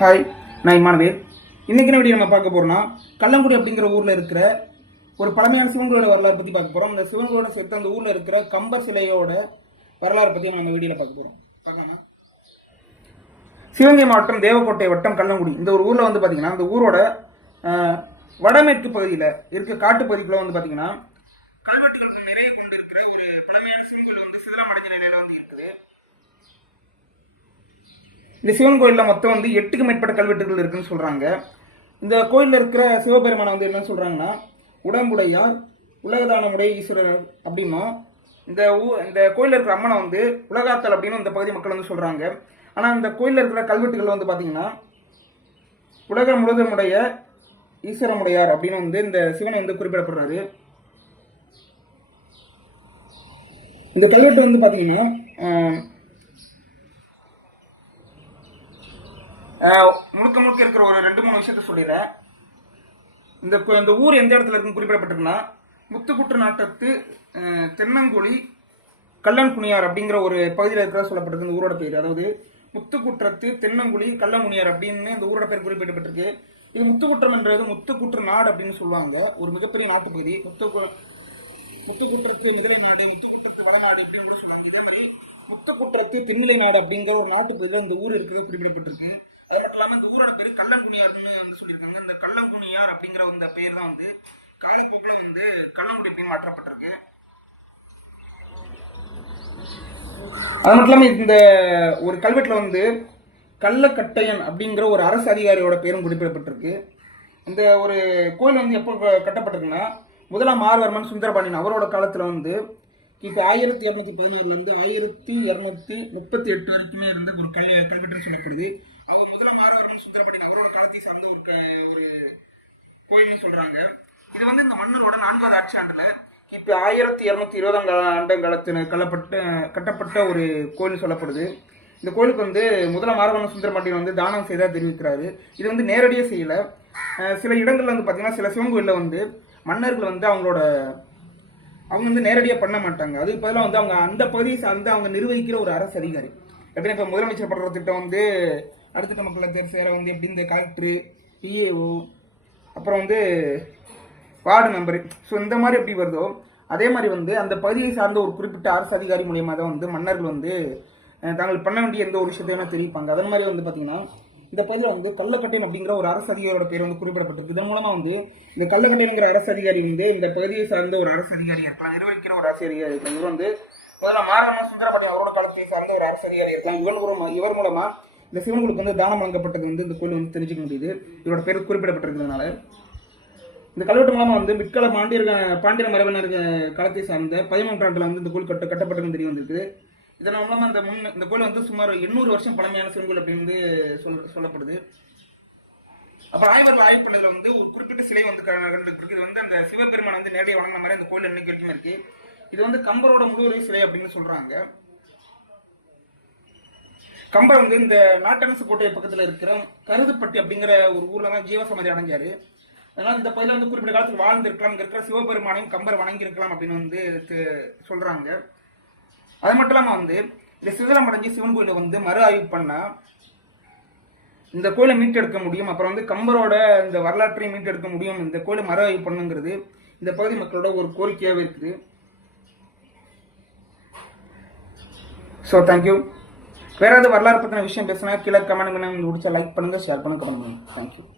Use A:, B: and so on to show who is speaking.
A: Hi நான் Emmanuel இன்றைக்கின video நம்ம பார்க்க போகிறோம்னா கள்ளங்குடி அப்படிங்கிற ஊரில் இருக்கிற ஒரு பழமையான சிவன் கோயிலோட வரலாறு பற்றி பார்க்க போகிறோம் இந்த சிவன் கோயிலோட சேர்த்து அந்த ஊரில் இருக்கிற கம்பர் சிலையோட வரலாறு பற்றி நம்ம வீடியோவில் பார்க்க போகிறோம் பார்க்கலாமா சிவகங்கை மாவட்டம் தேவக்கோட்டை வட்டம் கள்ளங்குடி. இந்த ஒரு ஊரில் வந்து பார்த்திங்கன்னா அந்த ஊரோட வடமேற்கு பகுதியில் இருக்க காட்டுப்பகுதிக்குள்ளே வந்து பார்த்திங்கன்னா இந்த சிவன் கோயிலில் மொத்தம் வந்து எட்டுக்கு மேற்பட்ட கல்வெட்டுகள் இருக்குன்னு சொல்கிறாங்க இந்த கோயிலில் இருக்கிற சிவபெருமானை வந்து என்ன சொல்கிறாங்கன்னா உடம்புடையார் உலகதானமுடைய ஈஸ்வரர் அப்படின்னும் இந்த ஊ இந்த கோயிலில் இருக்கிற அம்மனை வந்து உலகாத்தல் அப்படின்னு இந்த பகுதி மக்கள் வந்து சொல்கிறாங்க ஆனால் இந்த கோயிலில் இருக்கிற கல்வெட்டுகள் வந்து பார்த்தீங்கன்னா உலகம் முழுதமுடைய ஈஸ்வரமுடையார் அப்படின்னு வந்து இந்த சிவனை வந்து குறிப்பிடப்படுறாரு. இந்த கல்வெட்டு வந்து பார்த்தீங்கன்னா முழுக்க முழுக்க இருக்கிற ஒரு ரெண்டு மூணு விஷயத்த சொல்லிடுறேன். இந்த இந்த ஊர் எந்த இடத்துல இருக்குன்னு குறிப்பிடப்பட்டிருக்குன்னா முத்துக்குற்று நாட்டத்து தென்னங்குழி கல்லன் குனியார் அப்படிங்கிற ஒரு பகுதியில் இருக்கிறதா சொல்லப்பட்டிருக்கு இந்த ஊரோட பேர். அதாவது முத்துக்குற்றத்து தென்னங்குழி கள்ளங்குனியார் அப்படின்னு இந்த ஊரோட பேர் குறிப்பிடப்பட்டிருக்கு. இது முத்துக்குற்றம் என்றது முத்துக்குற்று நாடு அப்படின்னு சொல்லுவாங்க. ஒரு மிகப்பெரிய நாட்டு பகுதி. முத்து முத்துக்குற்றத்து மிதிலை நாடு முத்துக்குற்றத்து வடநாடு அப்படின்னு கூட சொல்லுவாங்க இதே மாதிரி முத்துக்குற்றத்து தென்னிலை நாடு அப்படிங்கிற ஒரு நாட்டு பகுதியில் இந்த ஊர் இருக்குது குறிப்பிடப்பட்டிருக்கு அது மட்டும் இல்லாமல் இந்த ஊரோட பேர் கள்ளங்குனியார்னு வந்து சொல்லியிருக்காங்க இந்த கள்ளங்குனியார் அப்படிங்கிற அந்த பேர் தான் வந்து காலப்போக்கில் வந்து கள்ளங்குடி பேர் மாற்றப்பட்டிருக்கு அது மட்டும் இல்லாமல் இந்த ஒரு கல்வெட்டில் வந்து கள்ளக்கட்டையன் அப்படிங்கிற ஒரு அரசு அதிகாரியோட பேரும் குறிப்பிடப்பட்டிருக்கு. இந்த ஒரு கோயில் வந்து எப்போ கட்டப்பட்டிருக்குன்னா முதலாம் மார்வர்மன் சுந்தரபாண்டியன் அவரோட காலத்தில் வந்து இப்போ ஆயிரத்தி இரநூத்தி பதினாறுலேருந்து ஆயிரத்தி இரநூத்தி முப்பத்தி எட்டு வரைக்குமே இருந்த ஒரு கல் கல்வெட்டு சொல்லப்படுது. அவர் முதலாம் மார்வர்மன் சுந்தரபாண்டியன் அவரோட காலத்தை சார்ந்த ஒரு க ஒரு கோயில்னு சொல்கிறாங்க இது வந்து இந்த மன்னரோட நான்காவது ஆட்சி ஆண்டில் இப்போ ஆயிரத்தி இரநூத்தி இருபதாம் கா- ஆண்டங்காலத்தில் கலப்பட்ட கட்டப்பட்ட ஒரு கோயில் சொல்லப்படுது. இந்த கோயிலுக்கு வந்து முதல மாரவண சுந்தரமாட்டியன் வந்து தானம் செய்தா தெரிவிக்கிறாரு. இது வந்து நேரடியாக செய்யலை. சில இடங்களில் வந்து பார்த்தீங்கன்னா சில சிவன் கோயிலில் வந்து மன்னர்கள் வந்து அவங்களோட அவங்க வந்து நேரடியாக பண்ண மாட்டாங்க. அதுக்கு பதிலாக வந்து அவங்க அந்த பகுதியை சார்ந்து அவங்க நிர்வகிக்கிற ஒரு அரசு அதிகாரி. எப்படின்னா இப்போ முதலமைச்சர் படுற திட்டம் வந்து அடுத்த மக்களை தேர்வு வந்து எப்படி இந்த கலெக்டரு பிஏஓ அப்புறம் வந்து வார்டு மெம்பரு. ஸோ இந்த மாதிரி எப்படி வருதோ அதே மாதிரி வந்து அந்த பகுதியை சார்ந்த ஒரு குறிப்பிட்ட அரசு அதிகாரி மூலியமாக தான் வந்து மன்னர்கள் வந்து தாங்கள் பண்ண வேண்டிய எந்த ஒரு விஷயத்தையும் தெரிவிப்பாங்க. அதன் மாதிரி வந்து பார்த்தீங்கன்னா இந்த பகுதியில் வந்து கள்ளக்கட்டையன் அப்படிங்கிற ஒரு அரசு அதிகாரியோட பேர் வந்து குறிப்பிடப்பட்டிருக்கு. இதன் மூலமாக வந்து இந்த கள்ளக்கட்டைங்கிற அரசு அதிகாரி வந்து இந்த பகுதியை சார்ந்த ஒரு அரசு அதிகாரி இருக்கலாம் நிர்வகிக்கிற ஒரு அரசு அதிகாரி இருக்கலாம். இவர் வந்து முதல்ல மாறாம சுந்தரபாண்டியன் அவரோட காலத்தை சார்ந்த ஒரு அரசு அதிகாரி இருக்கலாம். இவர் மூலமாக இவர் மூலமாக இந்த சிவன்களுக்கு வந்து தானம் வழங்கப்பட்டது வந்து இந்த கோயில் வந்து தெரிஞ்சுக்க முடியுது. இவரோட பேர் குறிப்பிடப்பட்டிருக்கிறதுனால. இந்த கல்வெட்டு மூலமா வந்து பிற்கால பாண்டியர் பாண்டிய மரபினர் காலத்தை சார்ந்த பதிமூன்றாண்டுல வந்து இந்த கோயில் கட்ட கட்டப்பட்டதுன்னு தெரிய வந்திருக்கு. இதன் மூலமா இந்த முன் இந்த கோயில் வந்து சுமார் எண்ணூறு வருஷம் பழமையான சிவன் அப்படின்னு வந்து சொல் சொல்லப்படுது. அப்ப ஆய்வர்கள் ஆய்வு பண்ணதுல வந்து ஒரு குறிப்பிட்ட சிலை வந்து க- இது வந்து அந்த சிவபெருமான் வந்து நேரடியாக வணங்கின மாதிரி அந்த கோயில் இன்னைக்கு வரைக்கும் இருக்கு. இது வந்து கம்பரோட முழுவதும் சிலை அப்படின்னு சொல்றாங்க. கம்பர் வந்து இந்த நாட்டரசு கோட்டை பக்கத்துல இருக்கிற கருதுப்பட்டி அப்படிங்கிற ஒரு ஊர்ல தான் ஜீவசமாதி அடைஞ்சாரு அதனால இந்த பகுதியில் வந்து குறிப்பிட்ட காலத்துக்கு வாழ்ந்திருக்கலாம் இருக்கிற சிவபெருமானையும் கம்பர் வணங்கியிருக்கலாம் அப்படின்னு வந்து சொல்றாங்க. அது மட்டும் இல்லாமல் வந்து இந்த சிதலம் அடைஞ்சு சிவன் கோயிலை வந்து மறு ஆய்வு பண்ணா இந்த கோயிலை மீட்டெடுக்க முடியும். அப்புறம் வந்து கம்பரோட இந்த வரலாற்றையும் மீட்டெடுக்க முடியும். இந்த கோயிலை மறு ஆய்வு பண்ணுங்கிறது இந்த பகுதி மக்களோட ஒரு கோரிக்கையாகவே இருக்குது. ஸோ தேங்க்யூ வேற ஏதாவது வரலாறு பற்றின விஷயம் பேசினா கீழே கமெண்ட் பண்ணி முடிச்சா லைக் பண்ணுங்க ஷேர் பண்ணுங்க கமெண்ட் பண்ணுங்க. தேங்க்யூ